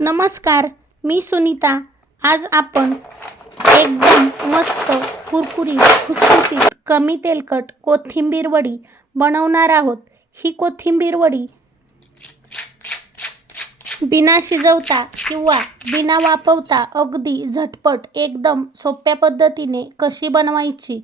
नमस्कार मी सुनीता. आज आपण एकदम मस्त कुरकुरीत खुसखुशीत कमी तेलकट कोथिंबीर वडी बनवणार आहोत. ही कोथिंबीर वडी बिना शिजवता किंवा बिना वापवता अगदी झटपट एकदम सोप्या पद्धतीने कशी बनवायची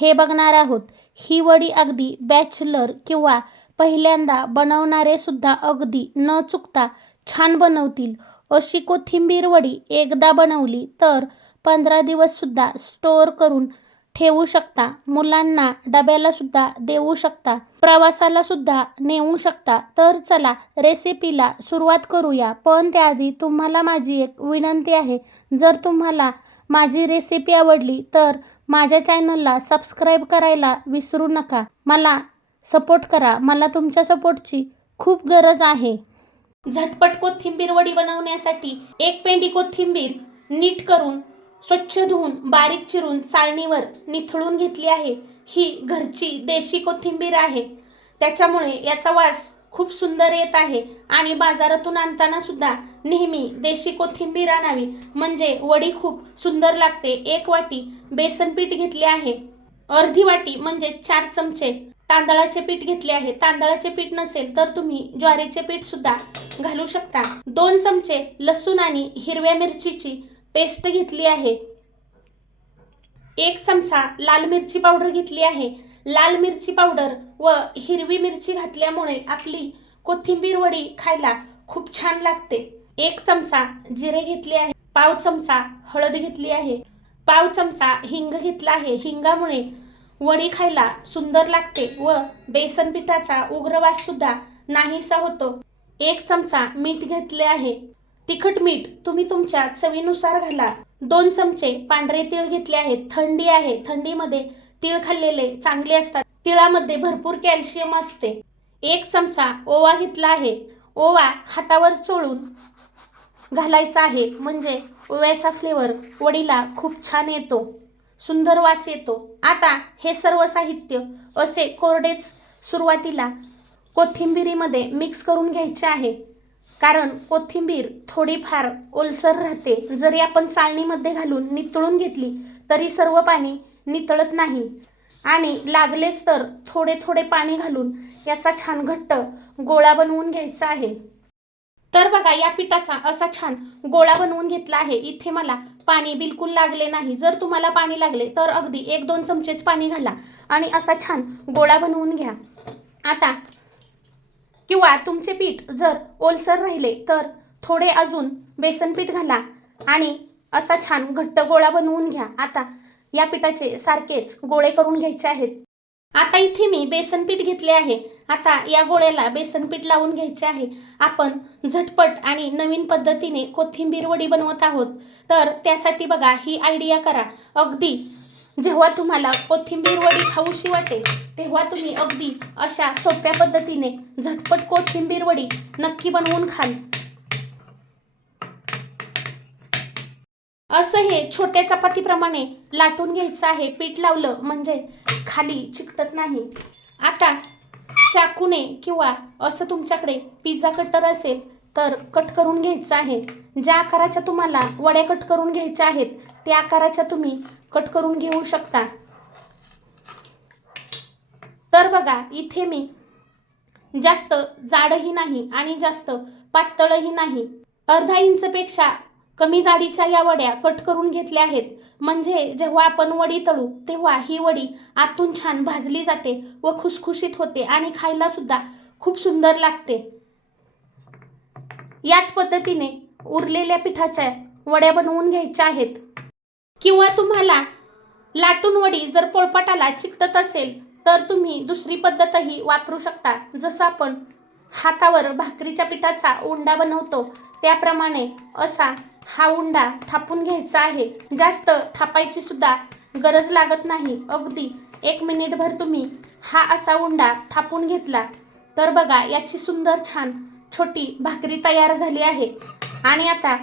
हे बघणार आहोत. ही वडी अगदी बॅचलर किंवा पहिल्यांदा बनवणारे सुद्धा अगदी न चुकता छान बनवतील. अशी कोथिंबीर वडी एकदा बनवली तर पंधरा दिवससुद्धा स्टोअर करून ठेवू शकता. मुलांना डब्याला सुद्धा देऊ शकता. प्रवासाला सुद्धा नेऊ शकता. तर चला रेसिपीला सुरुवात करूया. पण त्याआधी तुम्हाला माझी एक विनंती आहे. जर तुम्हाला माझी रेसिपी आवडली तर माझ्या चॅनलला सबस्क्राईब करायला विसरू नका. मला सपोर्ट करा. मला तुमच्या सपोर्टची खूप गरज आहे. झटपट कोथिंबीर वडी बनवण्यासाठी एक पेंडी कोथिंबीर नीट करून स्वच्छ धुवून बारीक चिरून चाळणीवर निथळून घेतली आहे. ही घरची देशी कोथिंबीर आहे. त्याच्यामुळे याचा वास खूप सुंदर येत आहे आणि बाजारातून आणताना सुद्धा नेहमी देशी कोथिंबीर आणावी म्हणजे वडी खूप सुंदर लागते. एक वाटी बेसन पीठ घेतले आहे. अर्धी वाटी म्हणजे चार चमचे तांदळाचे पीठ घेतले आहे. तांदळाचे पीठ नसेल तर तुम्ही ज्वारीचे पीठ सुद्धा घालू शकता. दोन चमचे लसूण आणि हिरव्या मिरचीची पेस्ट घेतली आहे. एक चमचा लाल मिरची पावडर घेतली आहे. लाल मिरची पावडर व हिरवी मिरची घातल्यामुळे आपली कोथिंबीर वडी खायला खूप छान लागते. एक चमचा जिरे घेतले आहे. पाव चमचा हळद घेतली आहे. पाव चमचा हिंग घेतला आहे. हिंगामुळे वडी खायला सुंदर लागते व बेसन पिठाचा उग्रवास सुद्धा नाहीसा होतो. एक चमचा मीठ घेतले आहे. तिखट मीठ तुम्ही तुमच्या चवीनुसार घाला. दोन चमचे पांढरे तीळ घेतले आहेत. थंडी आहे. थंडीमध्ये तीळ खाल्लेले चांगले असतात. तिळामध्ये भरपूर कॅल्शियम असते. एक चमचा ओवा घेतला आहे. ओवा हातावर चोळून घालायचा आहे. म्हणजे ओव्याचा फ्लेवर वडीला खूप छान येतो. सुंदर वास येतो. आता हे सर्व साहित्य असे कोरडेच सुरुवातीला कोथिंबिरीमध्ये मिक्स करून घ्यायचे आहे. कारण कोथिंबीर थोडीफार ओलसर राहते. जरी आपण चाळणीमध्ये घालून नितळून घेतली तरी सर्व पाणी नितळत नाही. आणि लागलेच तर थोडे थोडे पाणी घालून याचा छान घट्ट गोळा बनवून घ्यायचा आहे. तर बघा या पिठाचा असा छान गोळा बनवून घेतला आहे. इथे मला पाणी बिलकुल लागले नाही. जर तुम्हाला पाणी लागले तर अगदी एक दोन चमचेच पाणी घाला आणि असा छान गोळा बनवून घ्या. आता किंवा तुमचे पीठ जर ओलसर राहिले तर थोडे अजून बेसन पीठ घाला आणि असा छान घट्ट गोळा बनवून घ्या. आता या पिठाचे सारखेच गोळे करून घ्यायचे आहेत. आता इथे मी बेसन पीठ घेतले आहे. आता या गोळ्याला बेसन पीठ लावून घ्यायचे आहे. आपण झटपट आणि नवीन पद्धतीने कोथिंबीर वडी बनवत आहोत. तर त्यासाठी बघा ही आयडिया करा. अगदी जेव्हा तुम्हाला कोथिंबीर वडी खाऊशी वाटेल तेव्हा तुम्ही अगदी अशा सोप्या पद्धतीने झटपट कोथिंबीर वडी नक्की बनवून खाल. असं हे छोट्या चपातीप्रमाणे लाटून घ्यायचं आहे. पीठ लावलं म्हणजे खाली चिकटत नाही. आता चाकूने किंवा असं तुमच्याकडे पिझ्झा कटर असेल तर कट करून घ्यायचं आहे. ज्या आकाराच्या तुम्हाला वड्या कट करून घ्यायच्या आहेत त्या आकाराच्या तुम्ही कट करून घेऊ शकता. तर बघा इथे मी जास्त जाडही नाही आणि जास्त पातळही नाही. अर्धा इंचपेक्षा कमी जाडीच्या या वड्या कट करून घेतल्या आहेत. म्हणजे जेव्हा आपण वडी तळू तेव्हा ही वडी आतून छान भाजली जाते व खुसखुशीत होते आणि खायला सुद्धा खूप सुंदर लागते. याच पद्धतीने उरलेल्या पिठाच्या वड्या बनवून घ्यायच्या आहेत. किंवा तुम्हाला लाटून वडी जर पोळपाटाला चिकटत असेल तर तुम्ही दुसरी पद्धतही वापरू शकता. जसं आपण हातावर भाकरीच्या पिठाचा उंडा बनवतो. त्याप्रमाणे असा हा उंडा थापून घ्यायचा आहे. जास्त थापायची सुद्धा गरज लागत नाही. अगदी एक मिनिटभर तुम्ही हा असा उंडा थापून घेतला तर बघा याची सुंदर छान छोटी भाकरी तयार झाली आहे. आणि आता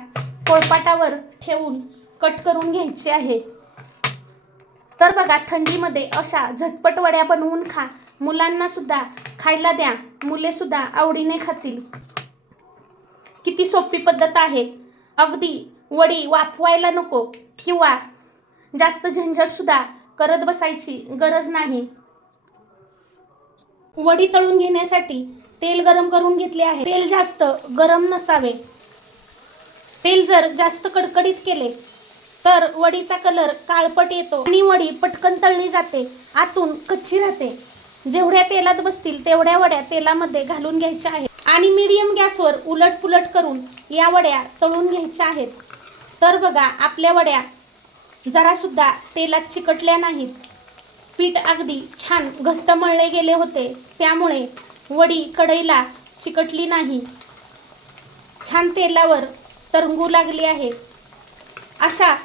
पोळपाटावर ठेवून कट करून घ्यायची आहे. तर बघा थंडीमध्ये अशा झटपट वड्या बनवून खा. मुलांना सुद्धा खायला द्या. मुले सुद्धा आवडीने खातील. किती सोपी पद्धत आहे. अगदी वडी वाफवायला नको किंवा जास्त झंझटसुद्धा करत बसायची गरज नाही. वडी तळून घेण्यासाठी तेल गरम करून घेतले आहे. तेल जास्त गरम नसावे. तेल जर जास्त कडकडीत केले तर वडीचा कलर काळपट येतो आणि वडी पटकन तळली जाते. आतून कच्ची राहते. जेवढ्या तेलात बसतील तेवढ्या वड्या तेलामध्ये घालून घ्यायच्या आहेत. आणि मीडियम गॅसवर उलट पुलट करून या वड्या तळून घ्यायच्या आहेत. तर बघा आपल्या वड्या जरासुद्धा तेलात चिकटल्या नाहीत. पीठ अगदी छान घट्ट मळले गेले होते. त्यामुळे वडी कढईला चिकटली नाही. छान तेलावर तरंगू लागली आहे. अशा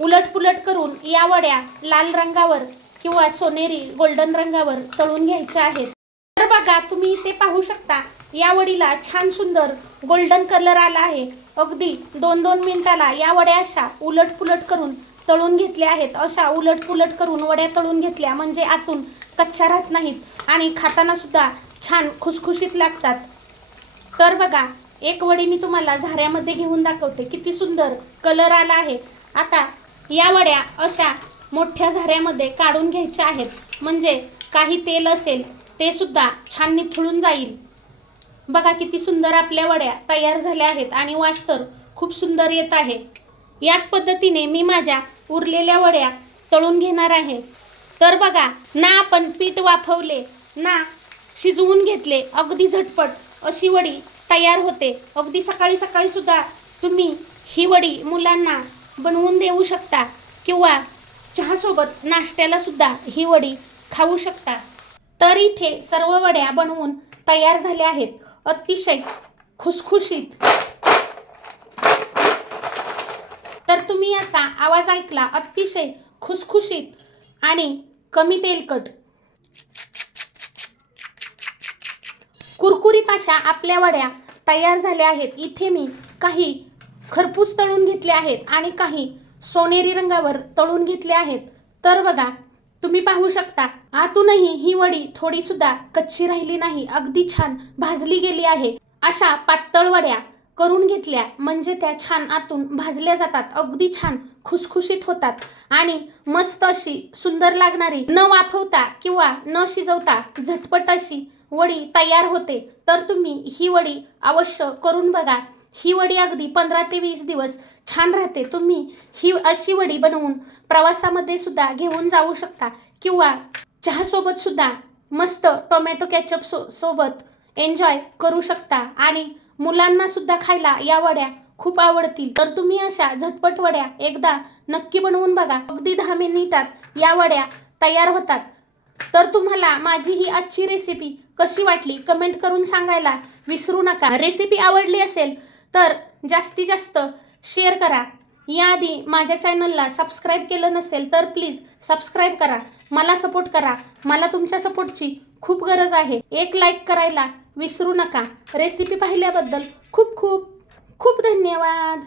उलटपुलट करून या वड्या लाल रंगावर किंवा सोनेरी गोल्डन रंगावर तळून घ्यायच्या आहेत. तर बघा तुम्ही इथे पाहू शकता या वडीला छान सुंदर गोल्डन कलर आला आहे. अगदी दोन दोन मिनिटाला या वड्या अशा उलट पुलट करून तळून घेतल्या आहेत. अशा उलट पुलट करून वड्या तळून घेतल्या म्हणजे आतून कच्च्या राहत नाहीत आणि खाताना सुद्धा छान खुसखुशीत लागतात. तर बघा एक वडी मी तुम्हाला झाऱ्यामध्ये घेऊन दाखवते. किती सुंदर कलर आला आहे. आता या वड्या अशा मोठ्या झाऱ्यामध्ये काढून घ्यायच्या आहेत. म्हणजे काही तेल असेल ते सुद्धा छान निथळून जाईल. बघा किती सुंदर आपल्या वड्या तयार झाल्या आहेत आणि वास्तर खूप सुंदर येत आहे. याच पद्धतीने मी माझ्या उरलेल्या वड्या तळून घेणार आहे. तर बघा ना आपण पीठ वाफवले ना शिजवून घेतले अगदी झटपट अशी वडी तयार होते. अगदी सकाळी सकाळी सुद्धा तुम्ही ही वडी मुलांना बनवून देऊ शकता किंवा चहासोबत नाश्त्याला सुद्धा ही वडी खाऊ शकता. तर इथे सर्व वड्या बनवून तयार झाल्या आहेत. अतिशय खुसखुशीत. तर तुम्ही याचा आवाज ऐकला अतिशय खुसखुशीत आणि कमी तेलकट. कुरकुरीत अशा आपल्या वड्या तयार झाल्या आहेत. इथे मी काही खरपूस तळून घेतले आहेत आणि काही सोनेरी रंगावर तळून घेतले आहेत. तर बघा तुम्ही पाहू शकता आतूनही ही वडी थोडी सुद्धा कच्ची राहिली नाही अगदी छान भाजली गेली आहे. अशा पातळ वड्या करून घेतल्या म्हणजे त्या छान आतून भाजल्या जातात अगदी छान खुसखुशीत होतात. आणि मस्त अशी सुंदर लागणारी न वाफवता किंवा न शिजवता झटपट अशी वडी तयार होते. तर तुम्ही ही वडी अवश्य करून बघा. ही वडी अगदी पंधरा ते वीस दिवस छान राहते. तुम्ही ही अशी वडी बनवून प्रवासामध्ये सुद्धा घेऊन जाऊ शकता किंवा चहासोबत सुद्धा मस्त टोमॅटो कॅचअप सो सोबत एन्जॉय करू शकता आणि मुलांना सुद्धा खायला या वड्या खूप आवडतील. तर तुम्ही अशा झटपट वड्या एकदा नक्की बनवून बघा. अगदी दहा मिनिटात या वड्या तयार होतात. तर तुम्हाला माझी ही आजची रेसिपी कशी वाटली? कमेंट करून सांगायला विसरू नका. रेसिपी आवडली असेल तर जास्तीत जास्त शेअर करा. याआधी माझ्या चॅनलला सबस्क्राईब केलं नसेल तर प्लीज सबस्क्राईब करा. मला सपोर्ट करा. मला तुमच्या सपोर्टची खूप गरज आहे. एक लाईक करायला विसरू नका. रेसिपी पाहिल्याबद्दल खूप खूप खूप धन्यवाद.